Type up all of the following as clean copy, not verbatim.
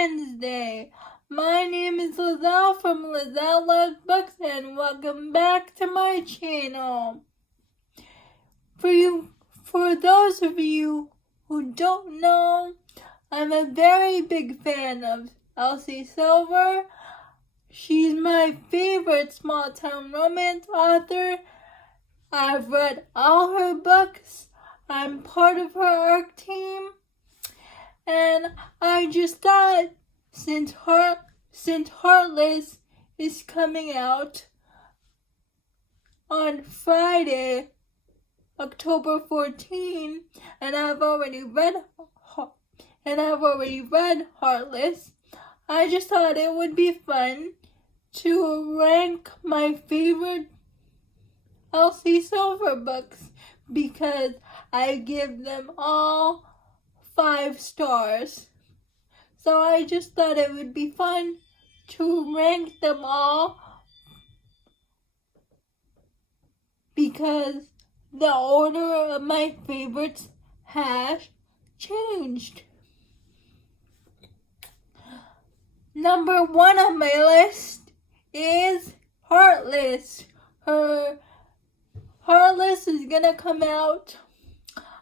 Wednesday. My name is Lizelle from Lizelle Loves Books, and welcome back to my channel. For those of you who don't know, I'm a very big fan of Elsie Silver. She's my favorite small-town romance author. I've read all her books. I'm part of her ARC team. And I just thought, since Heartless is coming out on Friday, October 14, and I've already read Heartless, I just thought it would be fun to rank my favorite Elsie Silver books, because I give them all 5 stars. So I just thought it would be fun to rank them all, because the order of my favorites has changed. Number 1 on my list is Heartless. Heartless is gonna come out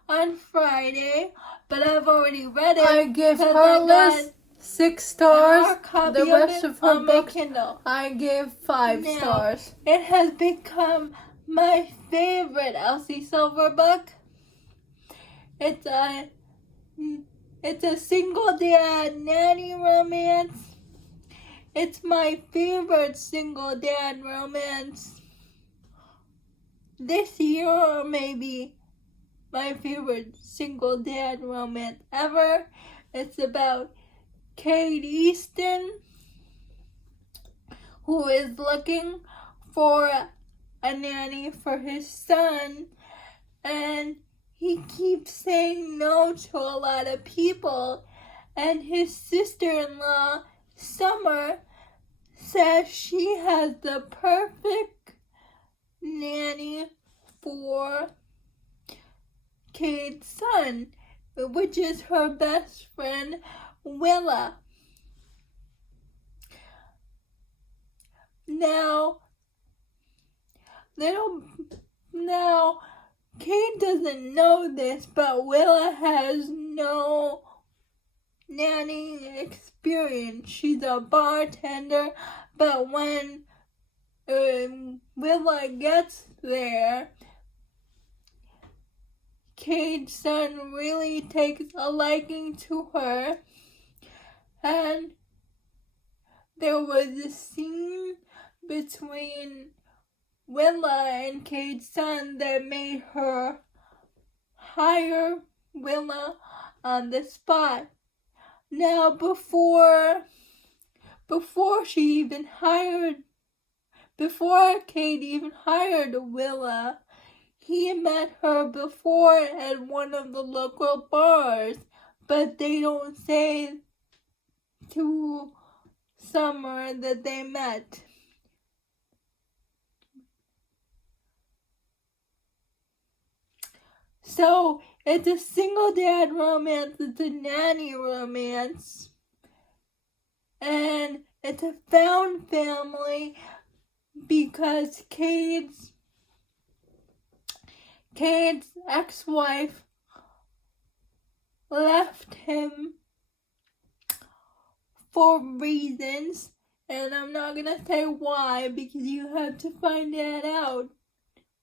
on Friday, but I've already read it. I give Heartless 6 stars. The rest of her books, I give 5 stars. It has become my favorite Elsie Silver book. It's a single dad nanny romance. It's my favorite single dad romance this year, or maybe my favorite single dad romance ever. It's about Cade Easton, who is looking for a nanny for his son, and he keeps saying no to a lot of people, and his sister-in-law, Summer, says she has the perfect nanny for Cade's son, which is her best friend, Willa. Now, Cade doesn't know this, but Willa has no nanny experience. She's a bartender, but when Willa gets there, Cade's son really takes a liking to her, and there was a scene between Willa and Cade's son that made her hire Willa on the spot. Now, before Cade even hired Willa, he met her before at one of the local bars, but they don't say to Summer that they met. So, it's a single dad romance, it's a nanny romance, and it's a found family because Cade's ex-wife left him for reasons, and I'm not gonna say why, because you have to find that out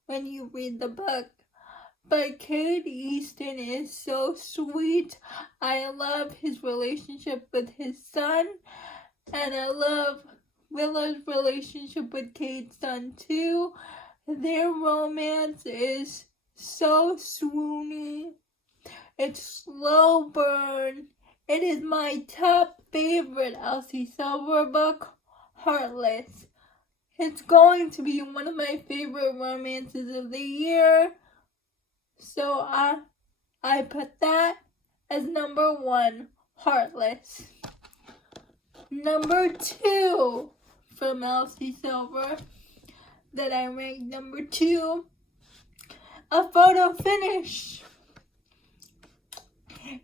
when you read the book. But Cade Easton is so sweet. I love his relationship with his son, and I love Willa's relationship with Cade's son too. Their romance is so swoony. It's slow burn. It is my top favorite Elsie Silver book, Heartless. It's going to be one of my favorite romances of the year. So I put that as number 1, Heartless. Number 2 from Elsie Silver that I ranked number 2, A Photo Finish.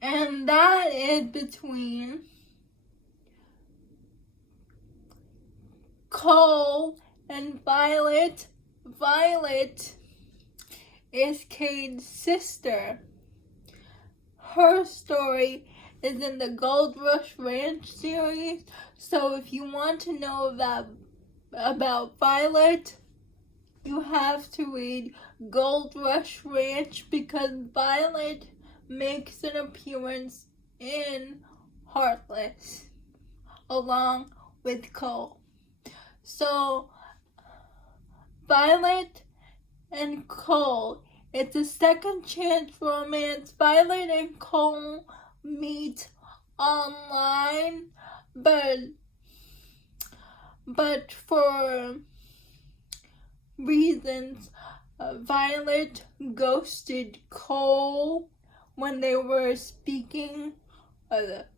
And that is between Cole and Violet. Violet is Cade's sister. Her story is in the Gold Rush Ranch series. So if you want to know about Violet, you have to read Gold Rush Ranch, because Violet makes an appearance in Heartless along with Cole. So Violet and Cole, it's a second chance romance. Violet and Cole meet online, but for reasons, Violet ghosted Cole when they were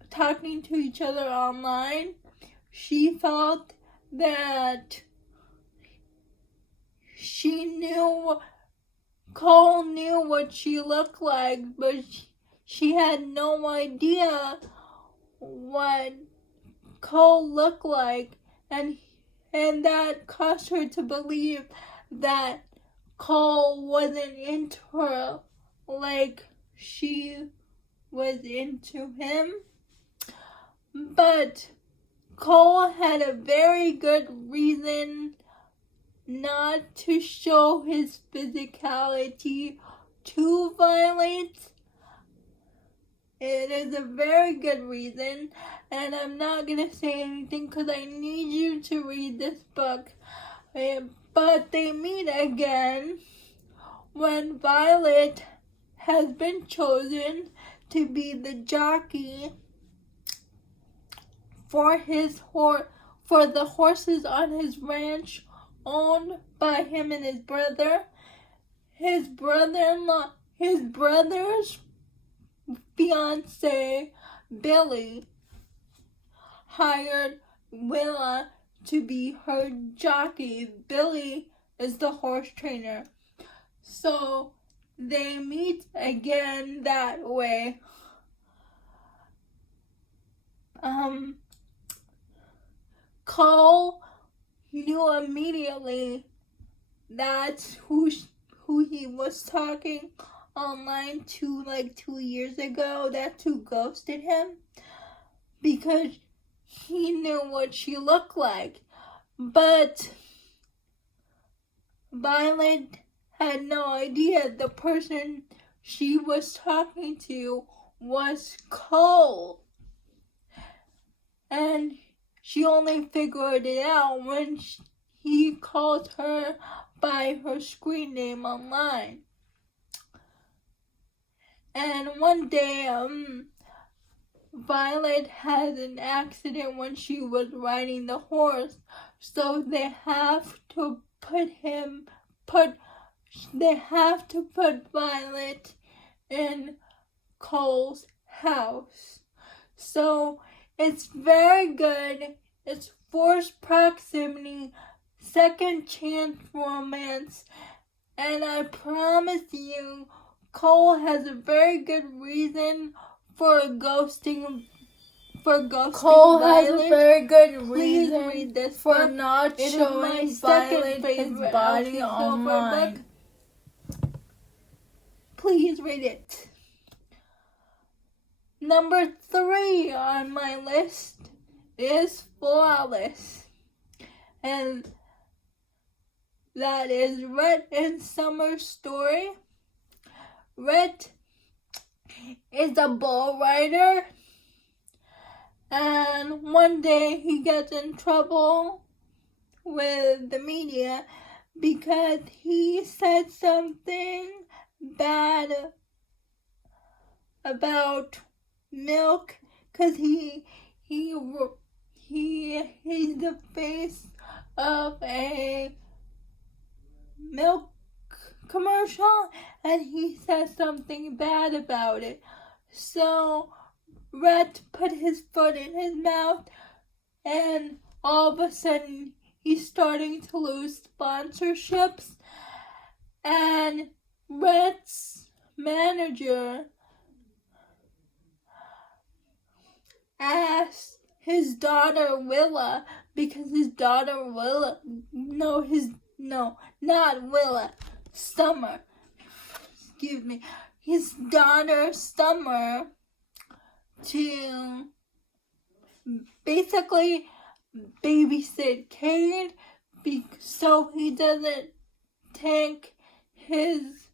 talking to each other online. She felt that Cole knew what she looked like, but she had no idea what Cole looked like, and that caused her to believe that Cole wasn't into her like she was into him. But Cole had a very good reason not to show his physicality to Violet. It is a very good reason, and I'm not going to say anything because I need you to read this book. But they meet again when Violet has been chosen to be the jockey for the horses on his ranch, owned by him and his brother. His brother's fiance, Billy, hired Willa to be her jockey. Billy is the horse trainer. So they meet again that way. Cole knew immediately that's who he was talking online to like 2 years ago. That's who ghosted him, because he knew what she looked like. But Violet had no idea the person she was talking to was Cole. And she only figured it out when he called her by her screen name online. And one day, Violet had an accident when she was riding the horse, so they have to put Violet in Cole's house. So it's very good. It's forced proximity, second chance romance, and I promise you, Cole has a very good reason for ghosting Cole Violet. has a very good Please reason read this for book. not It showing is my second Violet his favorite body Elsie Silver online. book. Please read it. Number 3 on my list is Flawless, and that is Rhett and Summer's story. Rhett is a bull rider, and one day he gets in trouble with the media because he said something bad about milk, because he's the face of a milk commercial, and he says something bad about it. So Rhett put his foot in his mouth, and all of a sudden he's starting to lose sponsorships, and Rhett's manager asked his daughter Willa because his daughter Willa, not Willa, Summer, excuse me, his daughter Summer to basically babysit Cade so he doesn't take his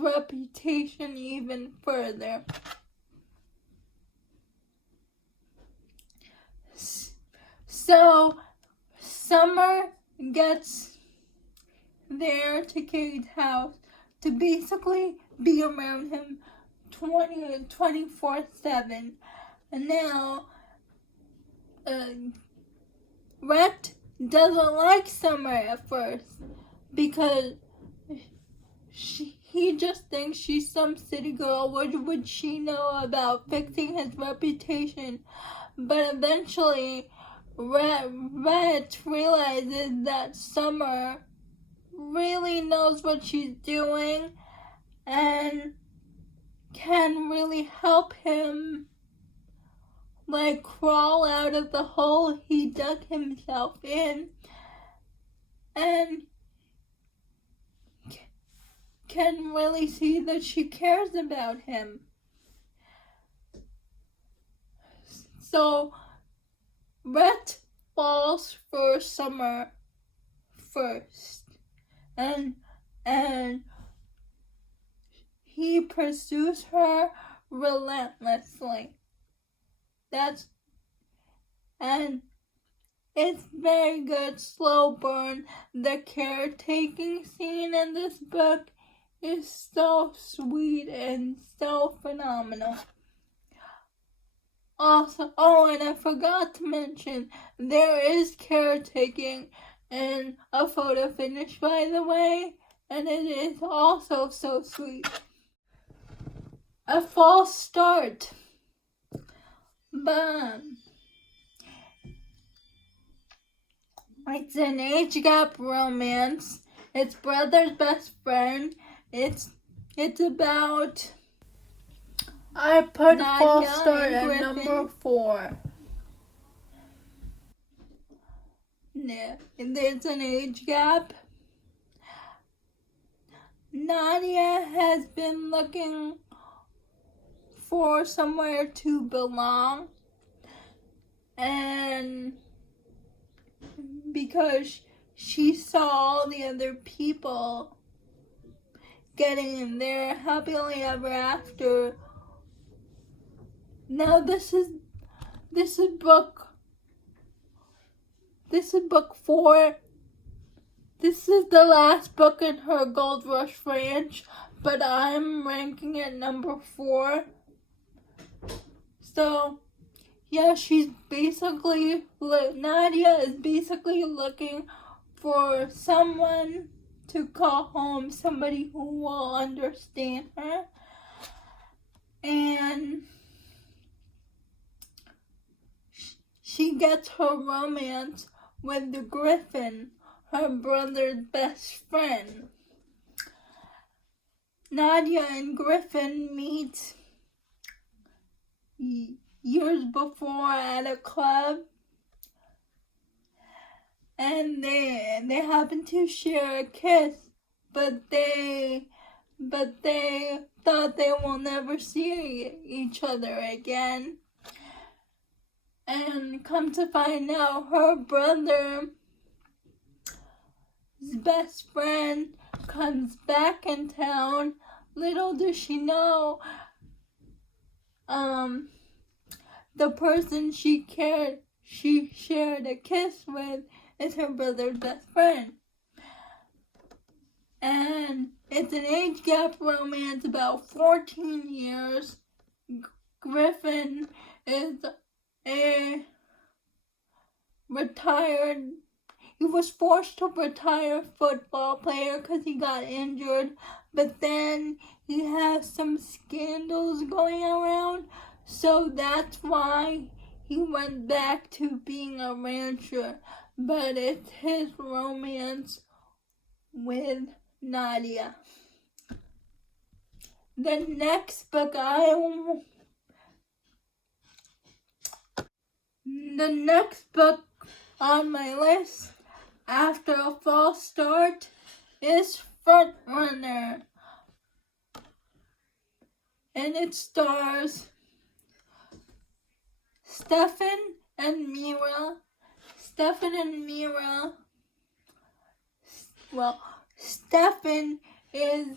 reputation even further. So Summer gets there to Cade's house to basically be around him 24/7. And now Rhett doesn't like Summer at first because he just thinks she's some city girl. What would she know about fixing his reputation? But eventually, Rhett realizes that Summer really knows what she's doing and can really help him, like, crawl out of the hole he dug himself in, and can really see that she cares about him. So Rhett falls for Summer first, and he pursues her relentlessly. And it's very good, slow burn. The caretaking scene in this book is so sweet and so phenomenal. Also, and I forgot to mention, there is caretaking in a photo finish, by the way, and it is also so sweet. A false start. But it's an age gap romance. It's brother's best friend. It's about I put Nadia false start and at number 4. Yeah, and there's an age gap. Nadia has been looking for somewhere to belong, and because she saw all the other people getting their happily ever after. Now this is book 4. This is the last book in her Gold Rush range, but I'm ranking it number 4. So, yeah, Nadia is basically looking for someone to call home, somebody who will understand her. And she gets her romance with the Griffin, her brother's best friend. Nadia and Griffin meet years before at a club, and they happen to share a kiss, but they thought they will never see each other again. And come to find out, her brother's best friend comes back in town. Little does she know, the person she shared a kiss with is her brother's best friend. And it's an age gap romance, about 14 years. Griffin is he was forced to retire football player because he got injured, but then he has some scandals going around, so that's why he went back to being a rancher. But it's his romance with Nadia. The next book on my list after a false start is Front Runner. And it stars Stefan and Mira. Stefan and Mira. Well, Stefan is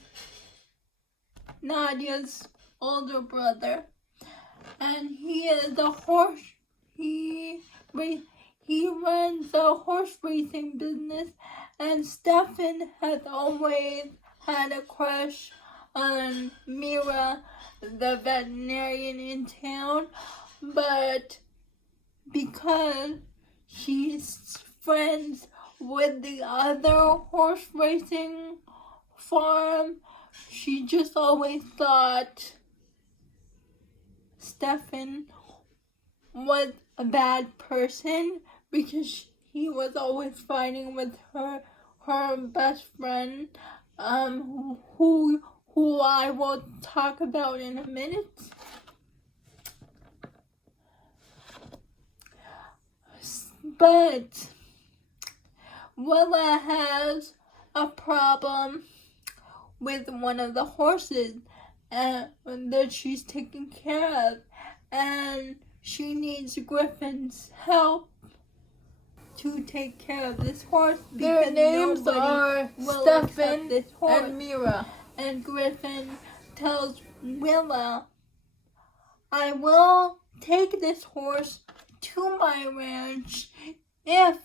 Nadia's older brother, and he is a horse. He runs a horse racing business, and Stefan has always had a crush on Mira, the veterinarian in town, but because she's friends with the other horse racing farm, she just always thought Stefan was a bad person because he was always fighting with her best friend, who I will talk about in a minute. But Willa has a problem with one of the horses that she's taking care of, and she needs Griffin's help to take care of this horse. Their names are Stefan and Mira. And Griffin tells Willa, I will take this horse to my ranch if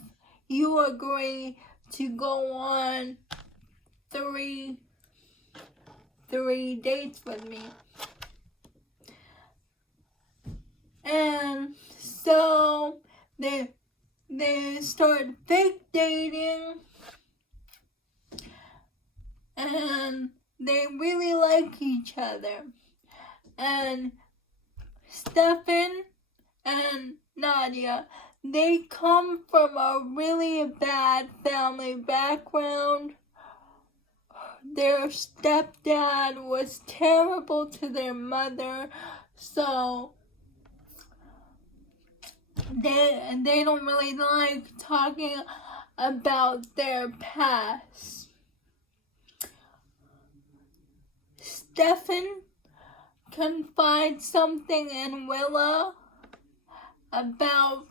you agree to go on three dates with me. And so they start fake dating, and they really like each other. And Stefan and Nadia, they come from a really bad family background. Their stepdad was terrible to their mother, so they don't really like talking about their past. Stefan confides something in Willa about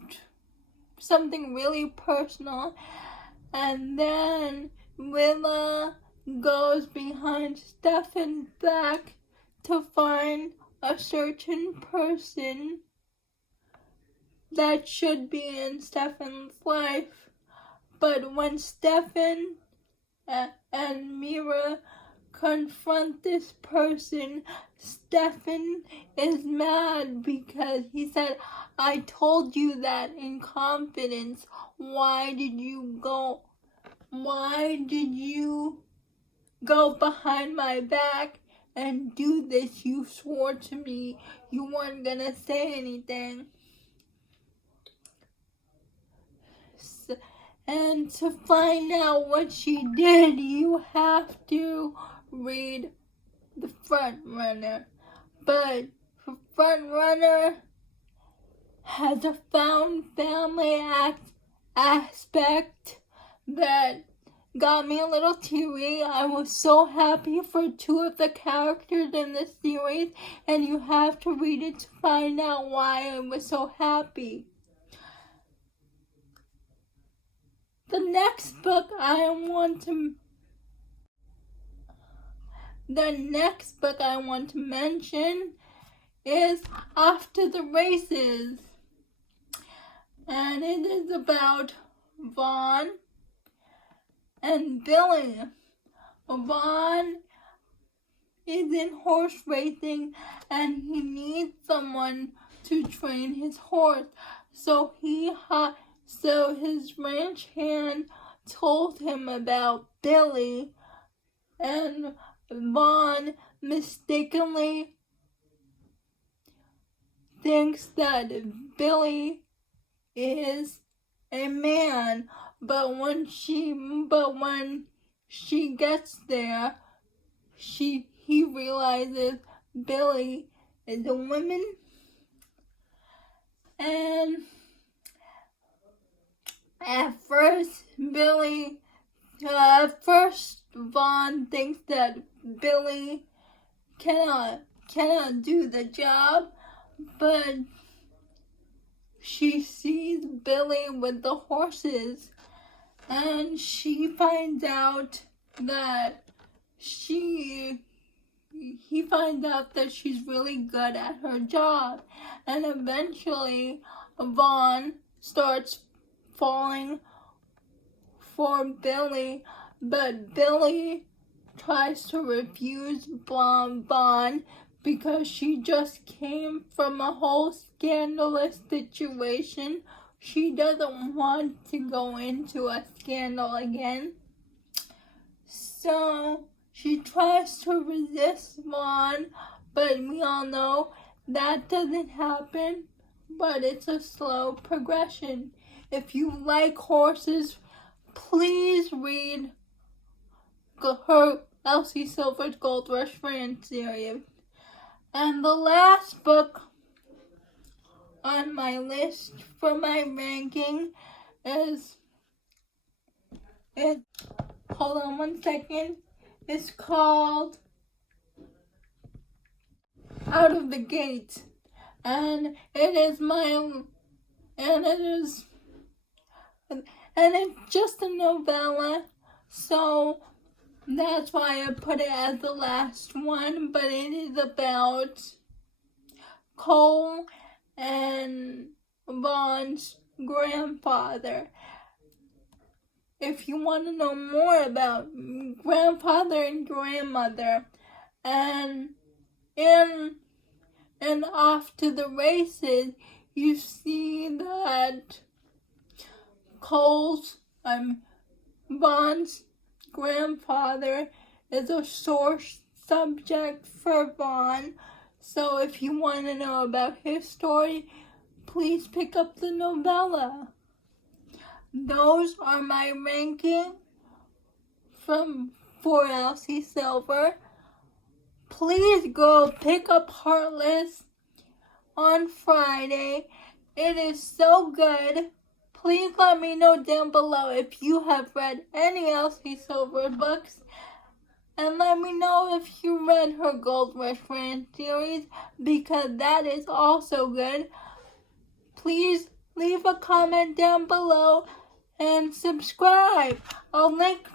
something really personal, and then Willa goes behind Stefan's back to find a certain person that should be in Stefan's life. But when Stefan and Mira confront this person, Stefan is mad because he said, I told you that in confidence. Why did you go behind my back and do this? You swore to me you weren't gonna say anything. And to find out what she did, you have to read The Front Runner. But The Front Runner has a found family aspect that got me a little teary. I was so happy for two of the characters in this series, and you have to read it to find out why I was so happy. The next book I want to mention is After the Races, and it is about Vaughn and Billy. Vaughn is in horse racing, and he needs someone to train his horse. So his ranch hand told him about Billy, and Vaughn mistakenly thinks that Billy is a man, but when she gets there, he realizes Billy is a woman. And At first, Vaughn thinks that Billy cannot do the job, but she sees Billy with the horses, and she finds out that he finds out that she's really good at her job, and eventually Vaughn starts falling for Billy, but Billy tries to refuse Vaughn because she just came from a whole scandalous situation. She doesn't want to go into a scandal again. So she tries to resist Vaughn, but we all know that doesn't happen, but it's a slow progression. If you like horses, please read her Elsie Silver's Gold Rush Ranch series. And the last book on my list for my ranking is hold on one second. It's called Out of the Gate, and it's just a novella, so that's why I put it as the last one, but it is about Cole and Vaughn's grandfather. If you want to know more about grandfather and grandmother and Off to the Races, you see that Vaughn's grandfather is a sore subject for Vaughn. So if you want to know about his story, please pick up the novella. Those are my ranking for Elsie Silver. Please go pick up Heartless on Friday. It is so good. Please let me know down below if you have read any Elsie Silver books. And let me know if you read her Gold Rush Ranch series, because that is also good. Please leave a comment down below and subscribe. I'll link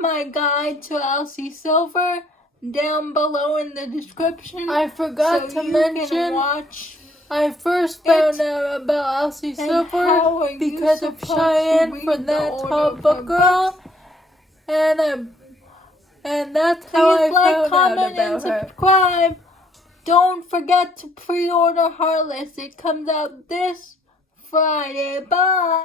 my guide to Elsie Silver down below in the description. I forgot to mention, I first found out about Elsie Silver because of Cheyenne for That Top Book Girl, and that's how I found out about her. Subscribe. Don't forget to pre-order Heartless. It comes out this Friday. Bye.